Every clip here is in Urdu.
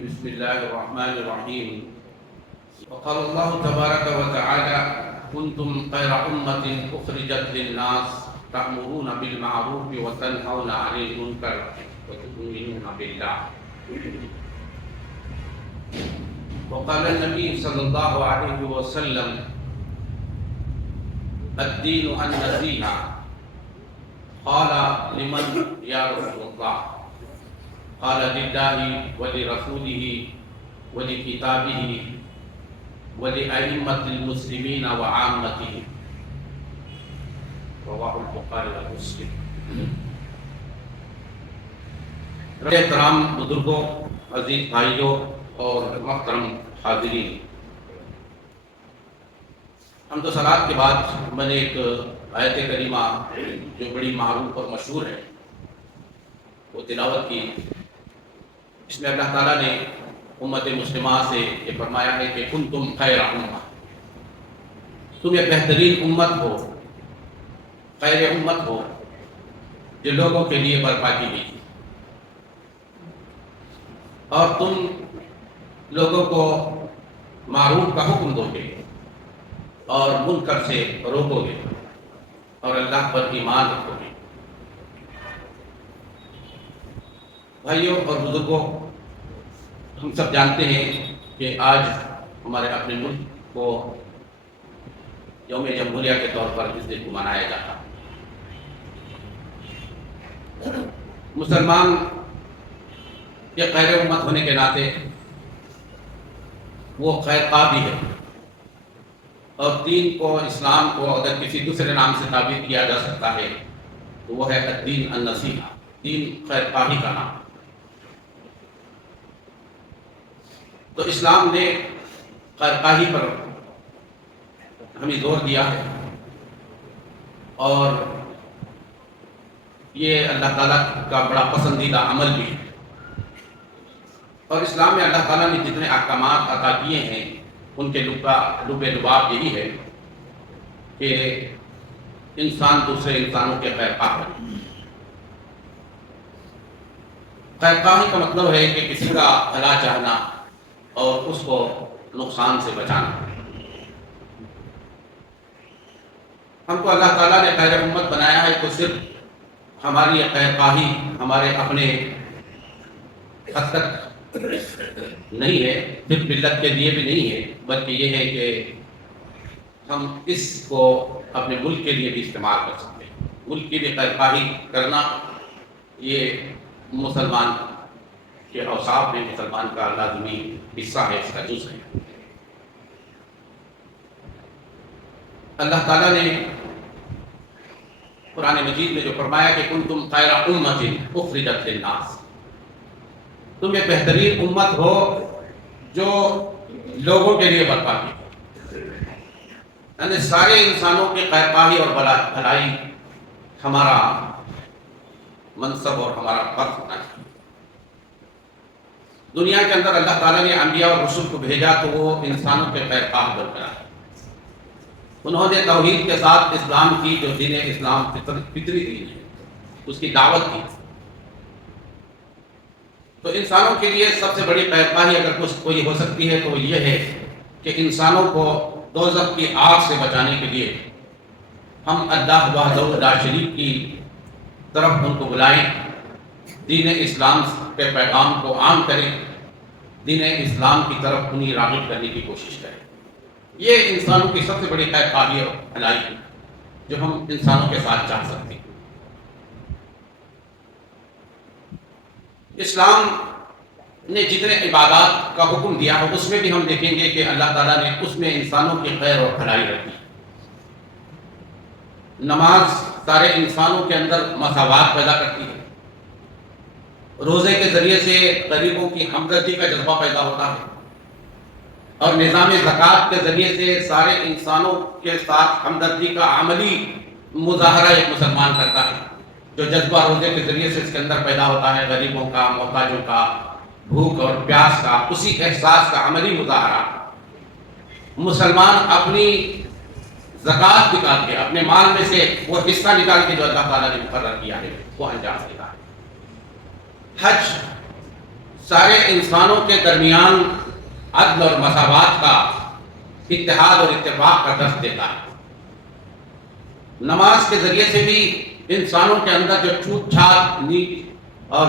بسم الله الرحمن الرحيم. وقال الله تبارك وتعالى: كنتم خير أمة أخرجت للناس تأمرون بالمعروف وتنهون عن المنكر وتؤمنون بالله. وقال النبي صلى الله عليه وسلم: الدين النصيحة. قال: لمن يا رسول الله؟ قال: لله ولرسوله ولكتابه ولأئمة المسلمين وعامتهم. رواه البخاری ومسلم. احترام بزرگوں، عزیز بھائیوں اور محترم حاضرین، حمد و ثناء کے بعد میں نے ایک آیت کریمہ جو بڑی معروف اور مشہور ہے وہ تلاوت کی. اس میں اللہ تعالیٰ نے امت مسلمہ سے یہ فرمایا ہے کہ کنتم خیر امہ، تم ایک بہترین امت ہو، خیر امت ہو جو لوگوں کے لیے برپا کی گئی، اور تم لوگوں کو معروف کا حکم دو گے اور منکر سے روکو گے اور اللہ پر ایمان رکھو گے. بھائیوں اور بزرگوں، ہم سب جانتے ہیں کہ آج ہمارے اپنے ملک کو یوم جمہوریہ کے طور پر اس دن کو منایا جاتا. مسلمان کے خیر امت ہونے کے ناطے وہ خیر خواہ بھی ہے، اور دین کو، اسلام کو اگر کسی دوسرے نام سے تعبیر کیا جا سکتا ہے تو وہ ہے الدین النصیحہ، دین خیر خواہی کا نام. تو اسلام نے خیر خواہی پر ہمیں زور دیا ہے، اور یہ اللہ تعالیٰ کا بڑا پسندیدہ عمل بھی ہے. اور اسلام میں اللہ تعالیٰ نے جتنے احکامات عطا کیے ہیں ان کے لب لباب یہی ہے کہ انسان دوسرے انسانوں کے خیر خواہ بنے. خیر خواہی کا مطلب ہے کہ کسی کا بھلا چاہنا اور اس کو نقصان سے بچانا. ہم کو اللہ تعالیٰ نے خیر امت بنایا ہے تو صرف ہماری خیر خواہی ہمارے اپنے حد تک نہیں ہے، صرف ملت کے لیے بھی نہیں ہے، بلکہ یہ ہے کہ ہم اس کو اپنے ملک کے لیے بھی استعمال کر سکتے ہیں. ملک کی بھی خیر خواہی کرنا یہ مسلمان کے اوصاف میں مسلمان کا لازمی حصہ ہے، اس کا جز ہے. اللہ تعالیٰ نے قرآن مجید میں جو فرمایا کہ کنتم خیر امۃ اخرجت للناس، تم ایک بہترین امت ہو جو لوگوں کے لیے برپا کی، یعنی سارے انسانوں کی خیر خواہی اور بھلائی ہمارا منصب اور ہمارا فرض ہونا چاہیے. دنیا کے اندر اللہ تعالیٰ نے انبیاء اور رسول کو بھیجا تو وہ انسانوں کے خیر خواہ بن کر آئے. انہوں نے توحید کے ساتھ اسلام کی، جو دین اسلام فطری دین ہے، اس کی دعوت کی. تو انسانوں کے لیے سب سے بڑی خیر خواہی اگر کچھ کوئی ہو سکتی ہے تو یہ ہے کہ انسانوں کو دوزخ کی آگ سے بچانے کے لیے ہم اللہ وحدہ لا شریک کی طرف ان کو بلائیں، دین اسلام کے پیغام کو عام کریں، دین اسلام کی طرف انہیں راغب کرنے کی کوشش کریں. یہ انسانوں کی سب سے بڑی خیر خواہی اور بھلائی ہے جو ہم انسانوں کے ساتھ چاہ سکتے ہیں. اسلام نے جتنے عبادات کا حکم دیا ہے اس میں بھی ہم دیکھیں گے کہ اللہ تعالیٰ نے اس میں انسانوں کی خیر اور بھلائی رکھی. نماز سارے انسانوں کے اندر مساوات پیدا کرتی ہے. روزے کے ذریعے سے غریبوں کی ہمدردی کا جذبہ پیدا ہوتا ہے، اور نظام زکوٰۃ کے ذریعے سے سارے انسانوں کے ساتھ ہمدردی کا عملی مظاہرہ ایک مسلمان کرتا ہے. جو جذبہ روزے کے ذریعے سے اس کے اندر پیدا ہوتا ہے، غریبوں کا، محتاجوں کا، بھوک اور پیاس کا، اسی احساس کا عملی مظاہرہ مسلمان اپنی زکوٰۃ نکال کے، اپنے مال میں سے وہ حصہ نکال کے جو اللہ تعالیٰ نے مقرر کیا ہے وہ انجام دیتا ہے. حج سارے انسانوں کے درمیان عدل اور مساوات کا، اتحاد اور اتفاق کا درس دیتا ہے۔ نماز کے ذریعے سے بھی انسانوں کے اندر جو چھوٹ چھات، نیک اور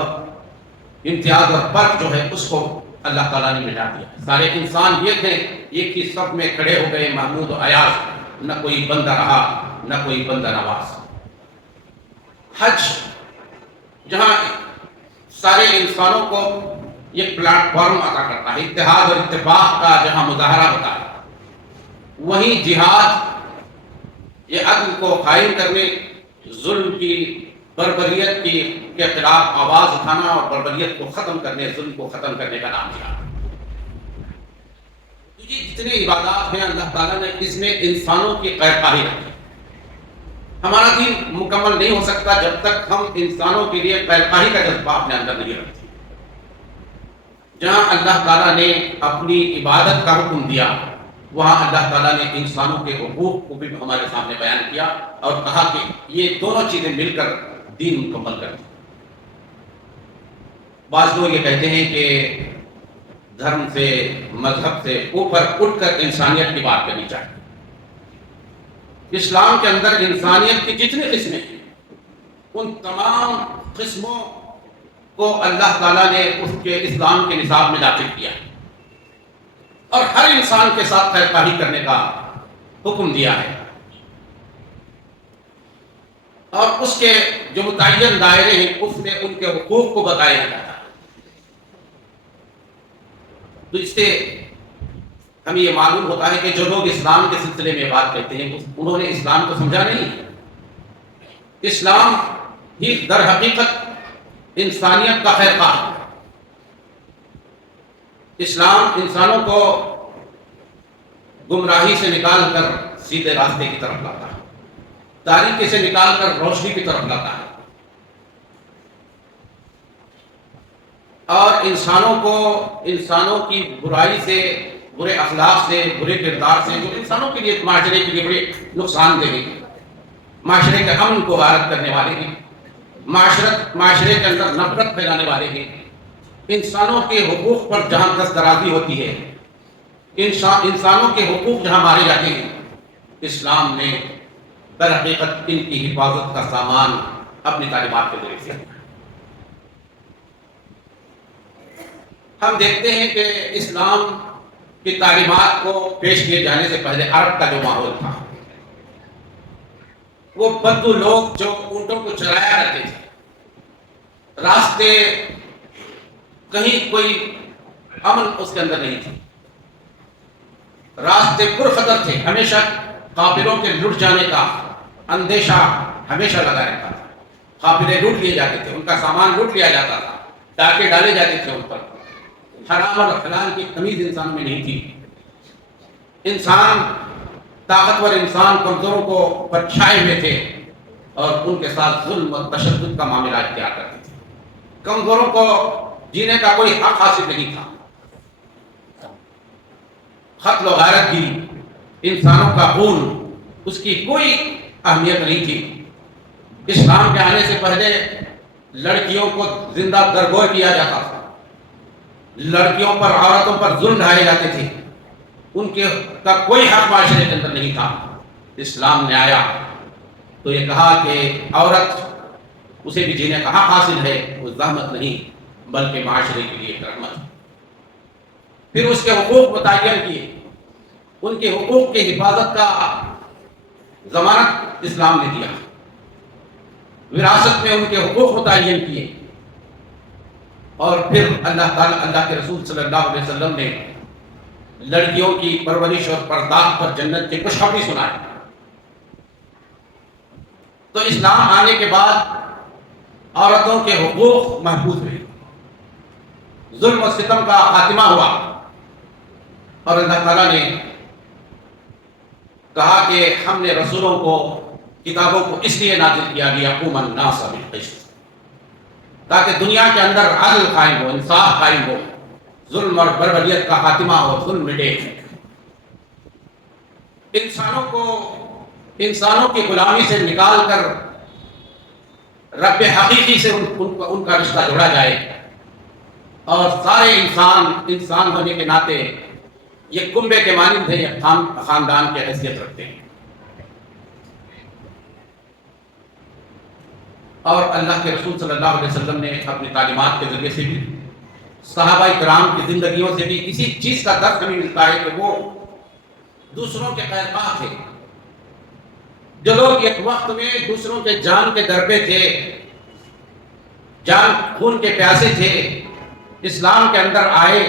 امتیاز اور فرق جو ہے اس کو اللہ تعالیٰ نے مٹا دیا۔ سارے انسان یہ تھے، ایک ہی صف میں کھڑے ہو گئے، محمود و ایاز، نہ کوئی بندہ رہا نہ کوئی بندہ نواز۔ حج جہاں سارے انسانوں کو یہ پلیٹ فارم عطا کرتا ہے، اتحاد اور اتفاق کا جہاں مظاہرہ ہوتا ہے، وہیں جہاد یہ عدل کو قائم کرنے، ظلم کی، بربریت کی کے خلاف آواز اٹھانا اور بربریت کو ختم کرنے، ظلم کو ختم کرنے کا نام دیا۔ یہ جتنے عبادات ہیں اللہ تعالیٰ نے اس میں انسانوں کی خیرخواہی رکھی۔ ہمارا دین مکمل نہیں ہو سکتا جب تک ہم انسانوں کے لیے خیرخواہی کا جذبہ اپنے اندر نہیں رکھتے۔ جہاں اللہ تعالیٰ نے اپنی عبادت کا حکم دیا، وہاں اللہ تعالیٰ نے انسانوں کے حقوق کو بھی ہمارے سامنے بیان کیا اور کہا کہ یہ دونوں چیزیں مل کر دین مکمل کرتی۔ بعض لوگ یہ کہتے ہیں کہ دھرم سے، مذہب سے اوپر اٹھ کر انسانیت کی بات کرنی چاہیے۔ اسلام کے اندر انسانیت کی جتنی قسمیں ہیں، ان تمام قسموں کو اللہ تعالیٰ نے اس کے اسلام کے نصاب میں داخل کیا اور ہر انسان کے ساتھ خیرخواہی کرنے کا حکم دیا ہے، اور اس کے جو متعین دائرے ہیں اس میں ان کے حقوق کو بتایا جاتا ہے۔ تو اس سے ہمیں یہ معلوم ہوتا ہے کہ جو لوگ اسلام کے سلسلے میں بات کرتے ہیں انہوں نے اسلام کو سمجھا نہیں۔ اسلام ہی در حقیقت انسانیت کا خیرخواہ ہے۔ اسلام انسانوں کو گمراہی سے نکال کر سیدھے راستے کی طرف لاتا ہے، تاریکی سے نکال کر روشنی کی طرف لاتا ہے، اور انسانوں کی برائی سے، برے اخلاق سے، برے کردار سے، جو انسانوں کے لیے، معاشرے کے لیے بڑے نقصان دہ ہیں، معاشرے کے امن کو غارت کرنے والے ہیں، معاشرے کے اندر نفرت پھیلانے والے ہیں، انسانوں کے حقوق پر جہاں دست درازی ہوتی ہے، انسانوں کے حقوق جہاں مارے جاتے ہیں، اسلام نے در حقیقت ان کی حفاظت کا سامان اپنی تعلیمات کے ذریعے سے۔ ہم دیکھتے ہیں کہ اسلام کی تعلیمات کو پیش کیے جانے سے پہلے عرب کا جو ماحول تھا، وہ بدو لوگ جو اونٹوں کو چرایا کرتے تھے، راستے کہیں کوئی امن اس کے اندر نہیں تھی، راستے پرخطر تھے، ہمیشہ قافلوں کے لٹ جانے کا اندیشہ ہمیشہ لگا رہتا تھا، قافلے لوٹ لیے جاتے تھے، ان کا سامان لوٹ لیا جاتا تھا، ڈاکے ڈالے جاتے تھے ان پر، حرام اور حلال کی تمیز انسان میں نہیں تھی، طاقتور انسان کمزوروں کو پرچھائے ہوئے تھے اور ان کے ساتھ ظلم اور تشدد کا معاملہ اختیار کرتے تھے، کمزوروں کو جینے کا کوئی حق حاصل نہیں تھا، قتل و غارت کی، انسانوں کا خون، اس کی کوئی اہمیت نہیں تھی۔ اسلام کے آنے سے پہلے لڑکیوں کو زندہ درگور کیا جاتا تھا، لڑکیوں پر، عورتوں پر ظلم ڈھائے جاتے تھے، ان کے کا کوئی حق معاشرے کے اندر نہیں تھا۔ اسلام نے آیا تو یہ کہا کہ عورت، اسے بھی جینے کا حق حاصل ہے، وہ زحمت نہیں بلکہ معاشرے کے لیے رحمت۔ پھر اس کے حقوق متعین کیے، ان کے حقوق کی حفاظت کا ضمانت اسلام نے دیا، وراثت میں ان کے حقوق متعین کیے، اور پھر اللہ کے رسول صلی اللہ علیہ وسلم نے لڑکیوں کی پرورش اور پرداخت پر جنت کی خوشخبری سنائی۔ تو اسلام آنے کے بعد عورتوں کے حقوق محفوظ ہوئے، ظلم و ستم کا خاتمہ ہوا، اور اللہ تعالیٰ نے کہا کہ ہم نے رسولوں کو، کتابوں کو اس لیے نازل کیا گیا قوم الناس بالقسط، تاکہ دنیا کے اندر عدل قائم ہو، انصاف قائم ہو، ظلم اور بربریت کا خاتمہ ہو، ظلم مٹے، انسانوں کی غلامی سے نکال کر رب حقیقی سے ان کا رشتہ جوڑا جائے، اور سارے انسان ہونے کے ناطے یہ کنبے کے مانند ہیں، یہ خاندان کی حیثیت رکھتے ہیں. اور اللہ کے رسول صلی اللہ علیہ وسلم نے اپنی تعلیمات کے ذریعے سے بھی، صحابہ کرام کی زندگیوں سے بھی اسی چیز کا درس ہمیں ملتا ہے کہ وہ دوسروں کے خیرخواہ تھے. جو لوگ ایک وقت میں دوسروں کے جان کے در پہ تھے، جان خون کے پیاسے تھے، اسلام کے اندر آئے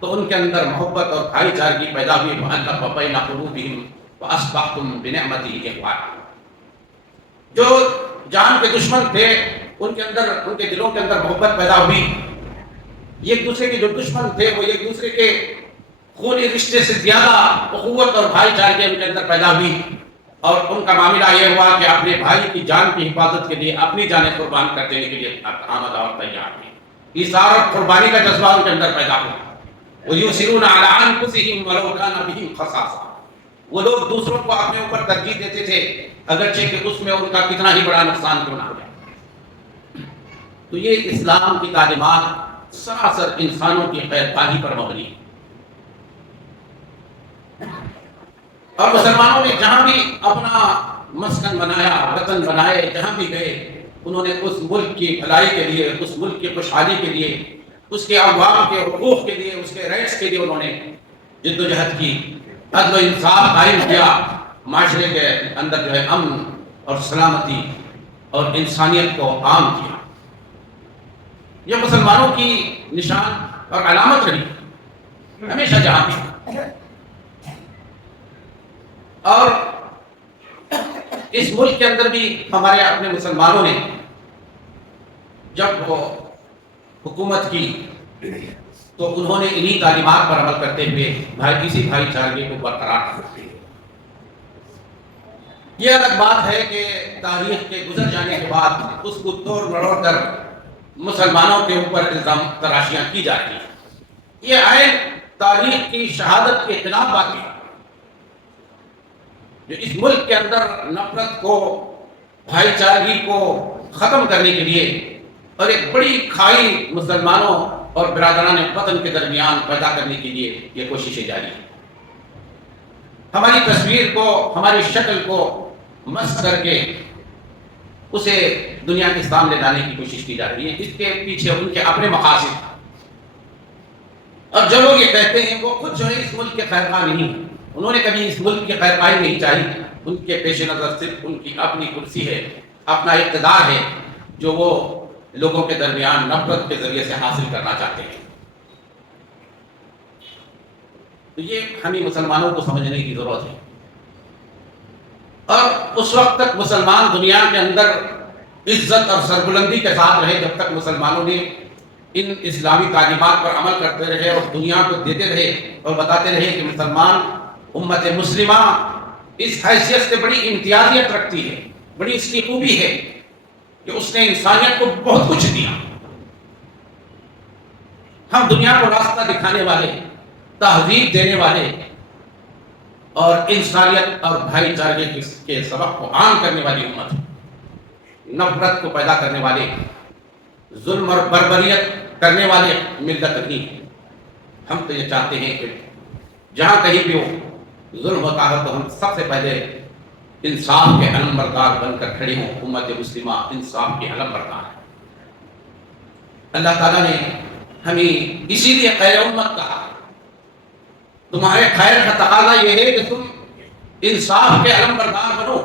تو ان کے اندر محبت اور بھائی چارگی پیدا ہوئی. وَأَلَّفَ بَيْنَ قُلُوبِهِمْ وَأَصْبَحْتُمْ بِنِعْمَتِهِ إِخْوَانًا. جو جان کے دشمن تھے ان کے اندر، ان کے دلوں کے اندر محبت پیدا ہوئی. ایک دوسرے کے جو دشمن تھے وہ ایک دوسرے کے خونی رشتے سے زیادہ اخوت اور بھائی چارگی ان کے اندر پیدا ہوئی. اور ان کا معاملہ یہ ہوا کہ اپنے بھائی کی جان کی حفاظت کے لیے اپنی جانیں قربان کر دینے کے لیے آمادہ اور تیار تھے. ایثار اور قربانی کا جذبہ ان کے اندر پیدا ہوا. وَيُؤْثِرُونَ عَلَىٰ أَنفُسِهِمْ وَلَوْ كَانَ بِهِمْ خَصَاصَةٌ. وہ لوگ دوسروں کو اپنے اوپر ترجیح دیتے تھے اگرچہ کہ اس میں ان کا کتنا ہی بڑا نقصان کیوں نہ ہو جائے. تو یہ اسلام کی تعلیمات سراسر انسانوں کی خیرخواہی پر مبنی ہے. اور مسلمانوں نے جہاں بھی اپنا مسکن بنایا، وطن بنائے، جہاں بھی گئے انہوں نے اس ملک کی بھلائی کے لیے، اس ملک کی خوشحالی کے لیے، اس کے عوام کے حقوق کے لیے، اس کے رائٹس کے لیے انہوں نے جد و جہد کی، عدل و انصاف قائم کیا، معاشرے کے اندر جو ہے امن اور سلامتی اور انسانیت کو عام کیا. یہ مسلمانوں کی نشان اور علامت رہی ہمیشہ جہاں بھی. اور اس ملک کے اندر بھی ہمارے اپنے مسلمانوں نے جب وہ حکومت کی تو انہوں نے انہی تعلیمات پر عمل کرتے ہوئے اسی بھائی چارگی کو برقرار رکھا. یہ الگ بات ہے کہ تاریخ کے گزر جانے کے بعد اس کو توڑ مروڑ کر مسلمانوں کے اوپر الزام تراشیاں کی جاتی ہیں. یہ عین تاریخ کی شہادت کے خلاف بات ہے جو اس ملک کے اندر نفرت کو، بھائی چارگی کو ختم کرنے کے لیے اور ایک بڑی کھائی مسلمانوں اور برادران وطن کے درمیان پیدا کرنے کے لیے یہ کوششیں جاری ہیں. ہماری تصویر کو، ہماری شکل کو مس کر کے اسے دنیا کے سامنے لانے کی کوشش کی جا رہی ہے. اس کے پیچھے ان کے اپنے مقاصد، اور جو لوگ یہ کہتے ہیں وہ خود جو ہے اس ملک کے خیرخواہ نہیں ہیں. انہوں نے کبھی اس ملک کی خیرخواہی نہیں چاہی. ان کے پیش نظر صرف ان کی اپنی کرسی ہے، اپنا اقتدار ہے جو وہ لوگوں کے درمیان نفرت کے ذریعے سے حاصل کرنا چاہتے ہیں. تو یہ ہمیں مسلمانوں کو سمجھنے کی ضرورت ہے. اور اس وقت تک مسلمان دنیا کے اندر عزت اور سربلندی کے ساتھ رہے جب تک مسلمانوں نے ان اسلامی تعلیمات پر عمل کرتے رہے اور دنیا کو دیتے رہے اور بتاتے رہے کہ مسلمان امت مسلمہ اس حیثیت سے بڑی امتیازیت رکھتی ہے، بڑی اس کی خوبی ہے کہ اس نے انسانیت کو بہت کچھ دیا. ہم دنیا کو راستہ دکھانے والے، تہذیب دینے والے اور انسانیت اور بھائی چارگی کے سبق کو عام کرنے والی امت، نفرت کو پیدا کرنے والے، ظلم اور بربریت کرنے والے ملت نہیں. ہم تو یہ چاہتے ہیں کہ جہاں کہیں بھی ہو ظلم ہوتا ہے تو ہم سب سے پہلے انصاف کے علم بردار بن کر کھڑے ہوں. امت مسلمہ انصاف کے علم بردار ہے. اللہ تعالیٰ نے ہمیں اسی لیے خیر امت کہا. تمہارے خیر کا تقاضا یہ ہے کہ تم انصاف کے علم بردار بنو.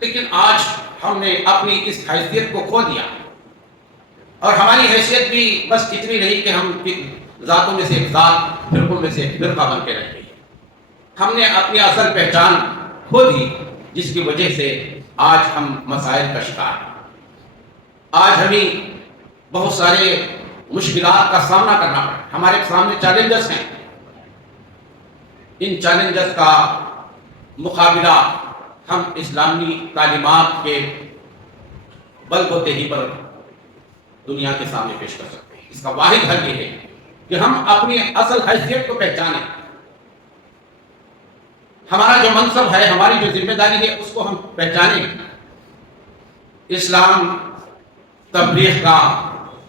لیکن آج ہم نے اپنی اس حیثیت کو کھو دیا اور ہماری حیثیت بھی بس اتنی رہی کہ ہم ذاتوں میں سے ایک ذات، فرقوں میں سے ایک فرقہ بن کے رہ گئی. ہم نے اپنی اصل پہچان کھو دی جس کی وجہ سے آج ہم مسائل کا شکار ہیں. آج ہمیں بہت سارے مشکلات کا سامنا کرنا پڑا. ہمارے سامنے چیلنجز ہیں. ان چیلنجز کا مقابلہ ہم اسلامی تعلیمات کے بل بوتے ہی پر دنیا کے سامنے پیش کر سکتے ہیں. اس کا واحد حل یہ ہے کہ ہم اپنی اصل حیثیت کو پہچانیں. ہمارا جو منصب ہے، ہماری جو ذمہ داری ہے اس کو ہم پہچانیں. اسلام تبلیغ کا،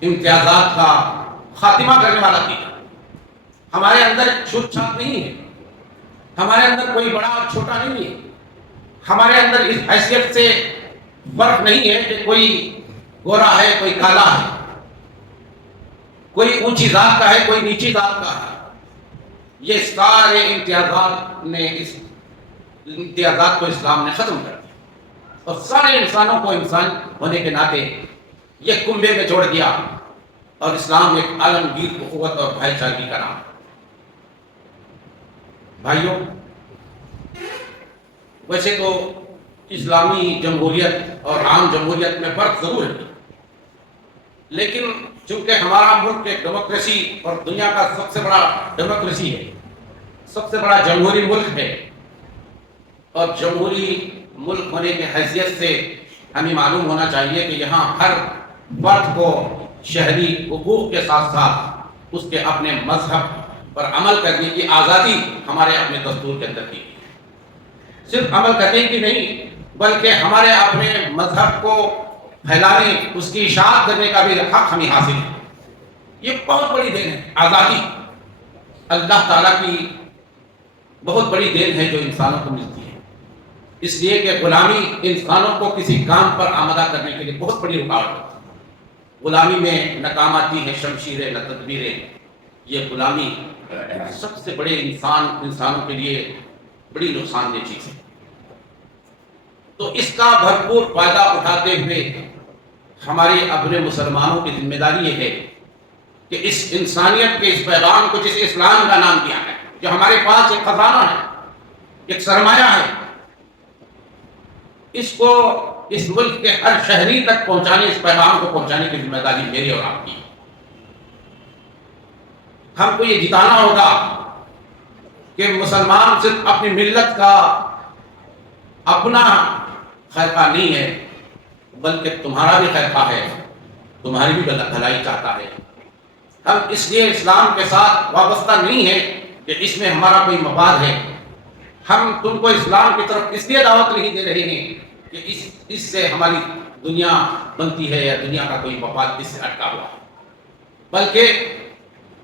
امتیازات کا، خاتمہ کرنے والا عقیدہ. ہمارے اندر چھوٹ چھاپ نہیں ہے، ہمارے اندر کوئی بڑا اور چھوٹا نہیں ہے، ہمارے اندر اس حیثیت سے فرق نہیں ہے کہ کوئی گورا ہے کوئی کالا ہے، کوئی اونچی ذات کا ہے کوئی نیچی ذات کا ہے. یہ سارے امتیازات کو اسلام نے ختم کر دیا اور سارے انسانوں کو انسان ہونے کے ناطے یہ کنبے میں جوڑ دیا. اور اسلام ایک عالمگیر قوت اور بھائی چارگی کا نام. بھائیوں، ویسے تو اسلامی جمہوریت اور عام جمہوریت میں فرق ضرور ہے، لیکن چونکہ ہمارا ملک ایک ڈیموکریسی اور دنیا کا سب سے بڑا ڈیموکریسی ہے، سب سے بڑا جمہوری ملک ہے، اور جمہوری ملک ہونے کی حیثیت سے ہمیں معلوم ہونا چاہیے کہ یہاں ہر فرد کو شہری حقوق کے ساتھ ساتھ اس کے اپنے مذہب پر عمل کرنے کی آزادی ہمارے اپنے دستور کے اندر دی گئی. صرف عمل کرنے کی نہیں بلکہ ہمارے اپنے مذہب کو پھیلانے، اس کی اشاعت کرنے کا بھی حق ہمیں حاصل ہے. یہ بہت بڑی دین ہے. آزادی اللہ تعالیٰ کی بہت بڑی دین ہے جو انسانوں کو ملتی ہے، اس لیے کہ غلامی انسانوں کو کسی کام پر آمادہ کرنے کے لیے بہت بڑی رکاوٹ ہے. غلامی میں نہ کام آتی ہے شمشیریں نہ تدبیریں. یہ غلامی سب سے بڑے انسانوں کے لیے بڑی نقصان دہ چیز ہے. تو اس کا بھرپور فائدہ اٹھاتے ہوئے ہماری اپنے مسلمانوں کی ذمہ داری یہ ہے کہ اس انسانیت کے اس پیغام کو جس اسلام کا نام دیا ہے، جو ہمارے پاس ایک خزانہ ہے، ایک سرمایہ ہے، اس کو اس ملک کے ہر شہری تک پہنچانے، اس پیغام کو پہنچانے کی ذمہ داری میری اور آپ کی. ہم کو یہ جتانا ہوگا کہ مسلمان صرف اپنی ملت کا اپنا خیرخواہ نہیں ہے، بلکہ تمہارا بھی خیرخواہ ہے، تمہاری بھی بھلائی چاہتا ہے. ہم اس لیے اسلام کے ساتھ وابستہ نہیں ہیں کہ اس میں ہمارا کوئی مفاد ہے. ہم تم کو اسلام کی طرف اس لیے دعوت نہیں دے رہے ہیں کہ اس سے ہماری دنیا بنتی ہے یا دنیا کا کوئی مفاد اس سے اٹکا ہوا ہے، بلکہ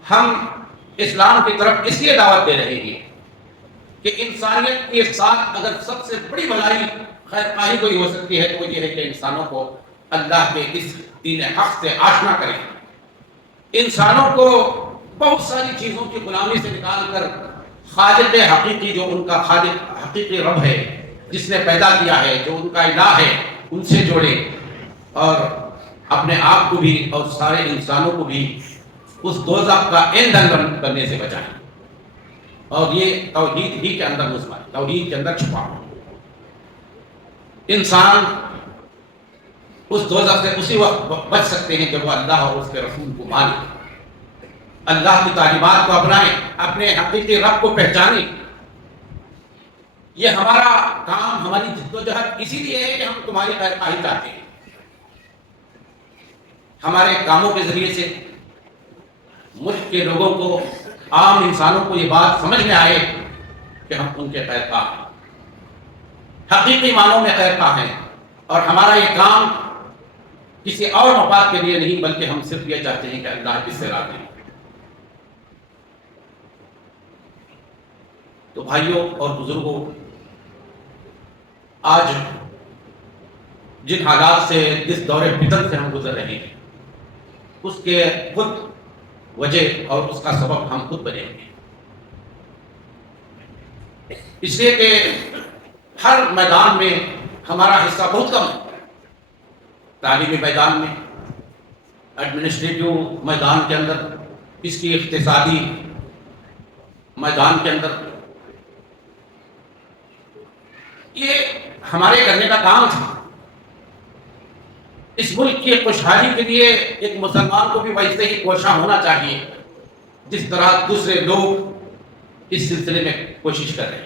ہم اسلام کی طرف اس لیے دعوت دے رہے ہیں کہ انسانیت کے ساتھ اگر سب سے بڑی بھلائی خیر خواہی کوئی ہو سکتی ہے تو وہ یہ ہے کہ انسانوں کو اللہ کے اس دین حق سے آشنا کریں، انسانوں کو بہت ساری چیزوں کی غلامی سے نکال کر خالق حقیقی، جو ان کا خالق حقیقی رب ہے، جس نے پیدا کیا ہے، جو ان کا الہ ہے، ان سے جوڑے اور اپنے آپ کو بھی اور سارے انسانوں کو بھی اس دوزخ کا ایندھن کرنے سے بچائیں. اور یہ توحید ہی کے اندر مضمر، توحید کے اندر چھپا ہوا. انسان اس دوزخ سے اسی وقت بچ سکتے ہیں جب وہ اللہ اور اس کے رسول کو مانیں، اللہ کی تعلیمات کو اپنائیں، اپنے حقیقی رب کو پہچانیں. یہ ہمارا کام، ہماری جدوجہد اسی لیے ہے کہ ہم تمہاری خیر خواہی چاہتے ہیں. ہمارے کاموں کے ذریعے سے ملک کے لوگوں کو، عام انسانوں کو یہ بات سمجھ میں آئے کہ ہم ان کے خیر خواہ ہیں، حقیقی معنوں میں خیر خواہ ہیں، اور ہمارا یہ کام کسی اور مفاد کے لیے نہیں بلکہ ہم صرف یہ چاہتے ہیں کہ اللہ اس سے راضی ہے. تو بھائیوں اور بزرگوں، آج جن حالات سے، جس دور فتن سے ہم گزر رہے ہیں، اس کے خود وجہ اور اس کا سبب ہم خود بنے ہیں. اس لیے کہ ہر میدان میں ہمارا حصہ بہت کم ہے. تعلیمی میدان میں، ایڈمنسٹریٹو میدان کے اندر، اس کی اقتصادی میدان کے اندر، یہ ہمارے کرنے کا کام تھا. اس ملک کی خوشحالی کے لیے ایک مسلمان کو بھی ویسے ہی کوشاں ہونا چاہیے جس طرح دوسرے لوگ اس سلسلے میں کوشش کر رہے ہیں.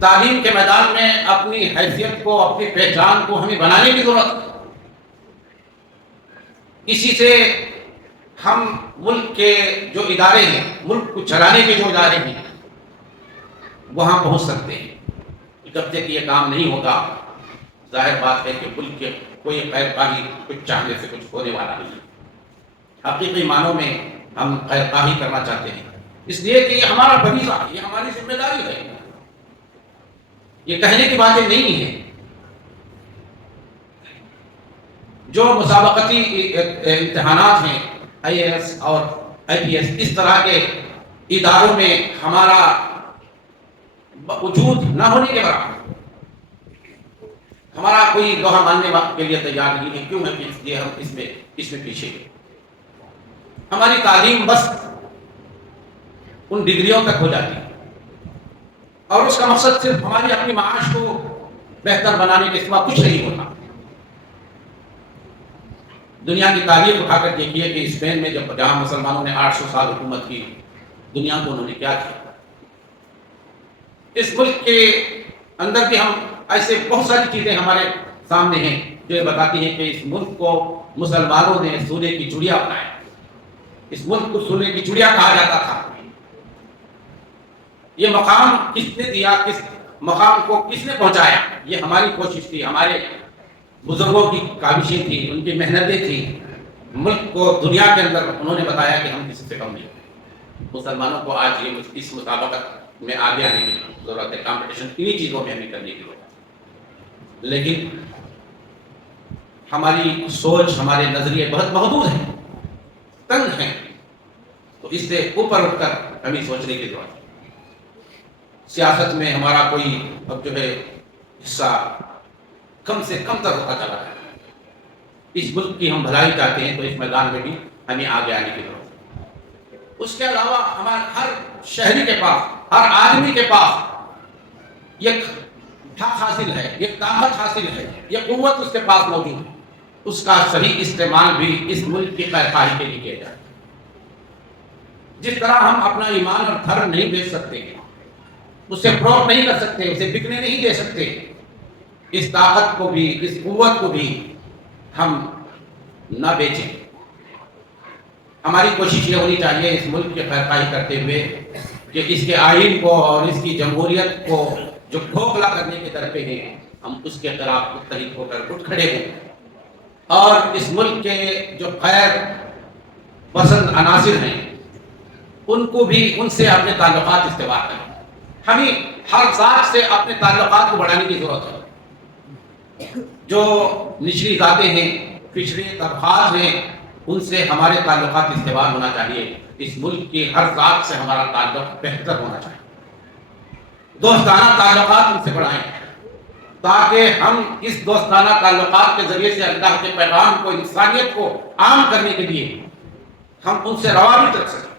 تعلیم کے میدان میں اپنی حیثیت کو، اپنی پہچان کو ہمیں بنانے کی ضرورت ہے. اسی سے ہم ملک کے جو ادارے ہیں، ملک کو چلانے کے جو ادارے ہیں، وہاں پہنچ سکتے ہیں. جب تک یہ کام نہیں ہوگا، ظاہر بات ہے کہ ملک کے کوئی خیر خواہی، کچھ چاہنے سے کچھ ہونے والا نہیں. حقیقی معنوں میں ہم خیر خواہی کرنا چاہتے ہیں، اس لیے کہ یہ ہمارا فریضہ ہے، یہ ہماری ذمہ داری ہے، یہ کہنے کی باتیں نہیں ہیں۔ جو مسابقتی امتحانات ہیں IAS اور IPS، اس طرح کے اداروں میں ہمارا وجود نہ ہونے کے برابر، ہمارا کوئی لوہا ماننے کے لیے تیار نہیں ہے، کیوں ہے کہ اس لیے ہم اس میں پیچھے ہیں۔ ہماری تعلیم بس ان ڈگریوں تک ہو جاتی ہے، اور اس کا مقصد صرف ہماری اپنی معاش کو بہتر بنانے کے سوا کچھ نہیں ہوتا۔ دنیا کی تاریخ اٹھا کر دیکھیے کہ اسپین میں جہاں مسلمانوں نے 800 سال حکومت کی، دنیا کو انہوں نے کیا کیا۔ اس ملک کے اندر بھی ہم ایسے بہت ساری چیزیں ہمارے سامنے ہیں جو یہ بتاتی ہیں کہ اس ملک کو مسلمانوں نے سونے کی چڑیا بنایا، اس ملک کو سونے کی چڑیا کہا جاتا تھا۔ یہ مقام کس نے دیا، کس مقام کو کس نے پہنچایا؟ یہ ہماری کوشش تھی، ہمارے بزرگوں کی کاوشیں تھی، ان کی محنتیں تھیں۔ ملک کو دنیا کے اندر انہوں نے بتایا کہ ہم کسی سے کم نہیں۔ مسلمانوں کو آج یہ اس مسابقت میں آگے آنے کی ضرورت ہے، کمپٹیشن انہی چیزوں میں ہمیں کرنے کی ضرورت ہے۔ لیکن ہماری سوچ، ہمارے نظریے بہت محدود ہیں، تنگ ہیں، تو اس سے اوپر اٹھ کر ہمیں سوچنے کی ضرورت ہے۔ سیاست میں ہمارا کوئی اب جو ہے حصہ کم سے کم تر ہوتا چلا ہے۔ اس ملک کی ہم بھلائی چاہتے ہیں تو اس میدان میں بھی ہمیں آگے آنے کی ضرورت ہے۔ اس کے علاوہ ہمارے ہر شہری کے پاس، ہر آدمی کے پاس ایک حق حاصل ہے، ایک طاقت حاصل ہے، یہ قوت اس کے پاس موجود ہے۔ اس کا صحیح استعمال بھی اس ملک کی خیر خواہی کے لیے کیا جائے۔ جس طرح ہم اپنا ایمان اور دھرم نہیں بیچ سکتے، اسے فروخت نہیں کر سکتے، اسے بکنے نہیں دے سکتے، اس طاقت کو بھی، اس قوت کو بھی ہم نہ بیچیں۔ ہماری کوشش یہ ہونی چاہیے اس ملک کی خیر خواہی کرتے ہوئے کہ اس کے آئین کو اور اس کی جمہوریت کو جو کھوکھلا کرنے کے در پہ ہیں، ہم اس کے خلاف متحد ہو کر اٹھ کھڑے ہوں، اور اس ملک کے جو خیر پسند عناصر ہیں ان کو بھی، ان سے اپنے تعلقات استوار کریں۔ ہمیں ہر ذات سے اپنے تعلقات کو بڑھانے کی ضرورت ہے۔ جو نچلی ذاتیں ہیں، پچھڑے طبقات ہیں، ان سے ہمارے تعلقات استوار ہونا چاہیے۔ اس ملک کی ہر ذات سے ہمارا تعلق بہتر ہونا چاہیے، دوستانہ تعلقات ان سے بڑھائیں، تاکہ ہم اس دوستانہ تعلقات کے ذریعے سے اللہ کے پیغام کو، انسانیت کو عام کرنے کے لیے ہم ان سے روابط رکھ سکیں۔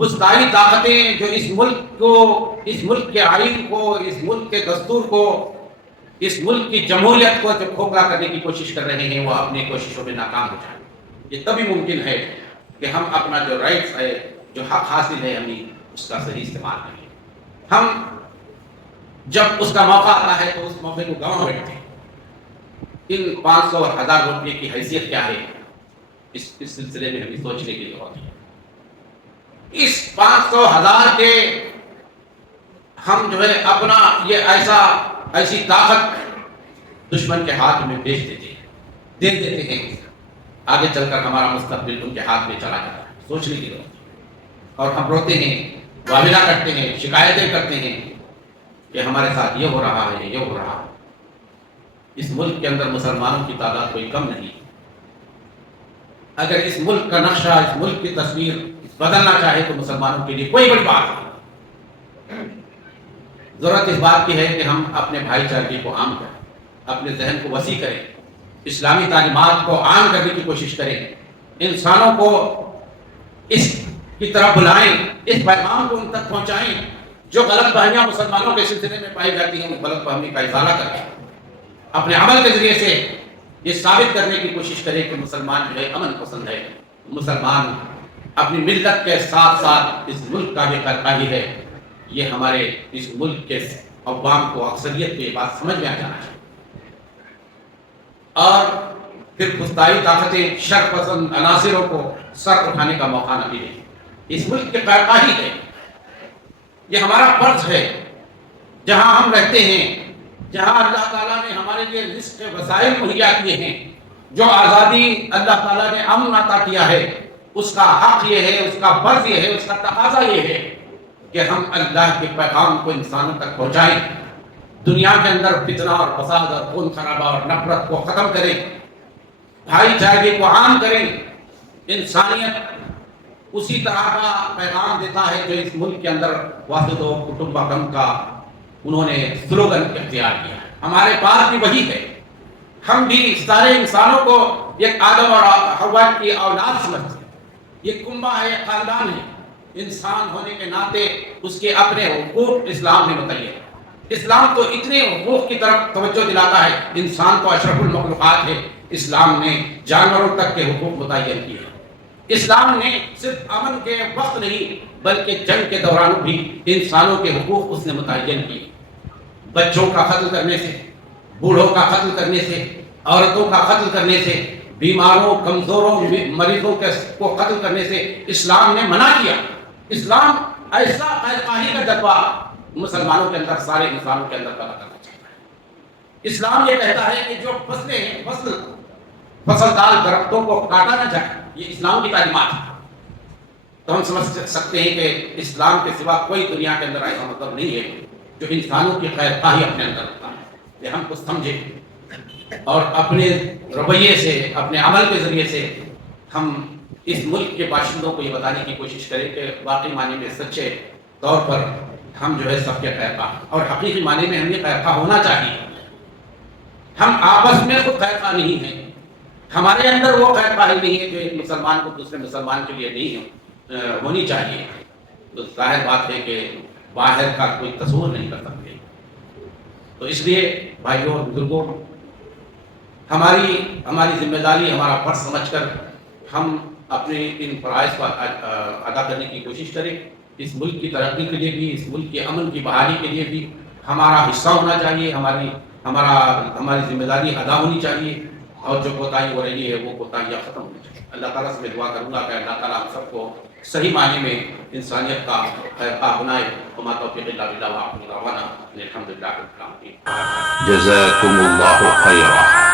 اس ساری طاقتیں جو اس ملک کو، اس ملک کے آئین کو، اس ملک کے دستور کو، اس ملک کی جمہوریت کو جو کھوکھلا کرنے کی کوشش کر رہے ہیں، وہ اپنی کوششوں میں ناکام ہو جائیں۔ یہ تبھی ممکن ہے کہ ہم اپنا جو رائٹس ہے، جو حق حاصل ہے، ہمیں اس کا صحیح استعمال کریں۔ ہم جب اس کا موقع آتا ہے تو اس موقع کو گنوا بیٹھتے ہیں۔ ان 500 اور 1000 روپے کی حیثیت کیا ہے، اس سلسلے میں ہمیں سوچنے کی ضرورت ہے۔ اس 500 1000 کے ہم جو ہے اپنا یہ ایسی طاقت دشمن کے ہاتھ میں بیچ دیتے ہیں، آگے چل کر ہمارا مستقبل ان کے ہاتھ میں چلا جاتا ہے۔ سوچنے کی ضرورت ہے۔ اور ہم روتے ہیں، واویلا کرتے ہیں، شکایتیں کرتے ہیں کہ ہمارے ساتھ یہ ہو رہا ہے، یہ ہو رہا ہے۔ اس ملک کے اندر مسلمانوں کی تعداد کوئی کم نہیں۔ اگر اس ملک کا نقشہ، اس ملک کی تصویر بدلنا چاہے تو مسلمانوں کے لیے کوئی بڑی بات نہیں۔ ضرورت اس بات کی ہے کہ ہم اپنے بھائی چارگی کو عام کریں، اپنے ذہن کو وسیع کریں، اسلامی تعلیمات کو عام کرنے کی کوشش کریں، انسانوں کو اس کی طرف بلائیں، اس پیغام کو ان تک پہنچائیں۔ جو غلط فہمیاں مسلمانوں کے سلسلے میں پائی جاتی ہیں، وہ غلط فہمی کا ازالہ کریں، اپنے عمل کے ذریعے سے یہ ثابت کرنے کی کوشش کریں کہ مسلمان جو ہے امن پسند ہے، مسلمان اپنی ملت کے ساتھ ساتھ اس ملک کا بھی خیرخواہی ہے۔ یہ ہمارے اس ملک کے عوام کو، اکثریت کو یہ بات سمجھ میں آ جانا چاہیے۔ اور پھر خودداری طاقتیں، شر پسند عناصروں کو سر اٹھانے کا موقع نہ ملے۔ اس ملک کی خیرخواہی ہے، یہ ہمارا فرض ہے۔ جہاں ہم رہتے ہیں، جہاں اللہ تعالیٰ نے ہمارے لیے رزق کے وسائل مہیا کیے ہیں، جو آزادی اللہ تعالیٰ نے امن عطا کیا ہے، اس کا حق یہ ہے، اس کا فرض یہ ہے، اس کا تقاضا یہ ہے کہ ہم اللہ کے پیغام کو انسانوں تک پہنچائیں، دنیا کے اندر فتنہ اور فساد اور خون خرابہ اور نفرت کو ختم کریں، بھائی چارگی کو عام کریں۔ انسانیت اسی طرح کا پیغام دیتا ہے جو اس ملک کے اندر واسودھا کٹمبکم کا انہوں نے سلوگن اختیار کیا ہے۔ ہمارے پاس بھی وہی ہے، ہم بھی سارے انسانوں کو ایک آدم اور حوا کی اولاد سمجھتے ہیں، یہ کنبہ ہے، یہ خاندان ہے۔ انسان ہونے کے ناطے اس کے اپنے حقوق اسلام نے متعین ہے۔ اسلام تو اتنے حقوق کی طرف توجہ دلاتا ہے، انسان تو اشرف المخلوقات ہے، اسلام نے جانوروں تک کے حقوق متعین کیے ہیں۔ اسلام نے صرف امن کے وقت نہیں بلکہ جنگ کے دوران بھی انسانوں کے حقوق اس نے متعین کیے۔ بچوں کا قتل کرنے سے، بوڑھوں کا قتل کرنے سے، عورتوں کا قتل کرنے سے، بیماروں، کمزوروں، مریضوں کو قتل کرنے سے اسلام نے منع کیا۔ اسلام ایسا خیرخواہی کا جذبہ مسلمانوں کے اندر، سارے انسانوں کے اندر پیدا کرنا چاہتا ہے۔ اسلام یہ کہتا ہے کہ جو فصلدار درختوں کو کاٹا نہ جائے، یہ اسلام کی تعلیمات ہے۔ تو ہم سمجھ سکتے ہیں کہ اسلام کے سوا کوئی دنیا کے اندر ایسا مطلب نہیں ہے جو انسانوں کی خیرخواہی اپنے اندر رکھتا ہے۔ کہ ہم کو سمجھیں اور اپنے رویے سے، اپنے عمل کے ذریعے سے ہم اس ملک کے باشندوں کو یہ بتانے کی کوشش کریں کہ واقعی معنی میں سچے طور پر ہم جو ہے سب کے خیرخواہ، اور حقیقی معنی میں ہم یہ خیرخواہ ہونا چاہیے۔ ہم آپس میں خود خیرخواہ نہیں ہیں، ہمارے اندر وہ خیرخواہی نہیں ہے جو ایک مسلمان کو دوسرے مسلمان کے لیے نہیں ہونی چاہیے۔ تو ظاہر بات ہے کہ باہر کا کوئی تصور نہیں کر سکتے۔ تو اس لیے بھائیوں اور بزرگوں، ہماری ذمہ داری، ہمارا فرض سمجھ کر ہم اپنے ان فرائض کو ادا کرنے کی کوشش کریں۔ اس ملک کی ترقی کے لیے بھی، اس ملک کے امن کی بحالی کے لیے بھی ہمارا حصہ ہونا چاہیے، ہماری ذمہ داری ادا ہونی چاہیے، اور جو کوتاہی ہو رہی ہے وہ کوتاہیاں ختم ہونی چاہیے۔ اللہ تعالیٰ سے میں دعا کروں گا کہ اللہ تعالیٰ ہم سب کو صحیح معنی میں انسانیت کا خیرخواہ بنائے۔ وما توفیق الا باللہ وآخر دعوانا ان الحمد للہ رب العالمین۔ جزاکم اللہ خیرا۔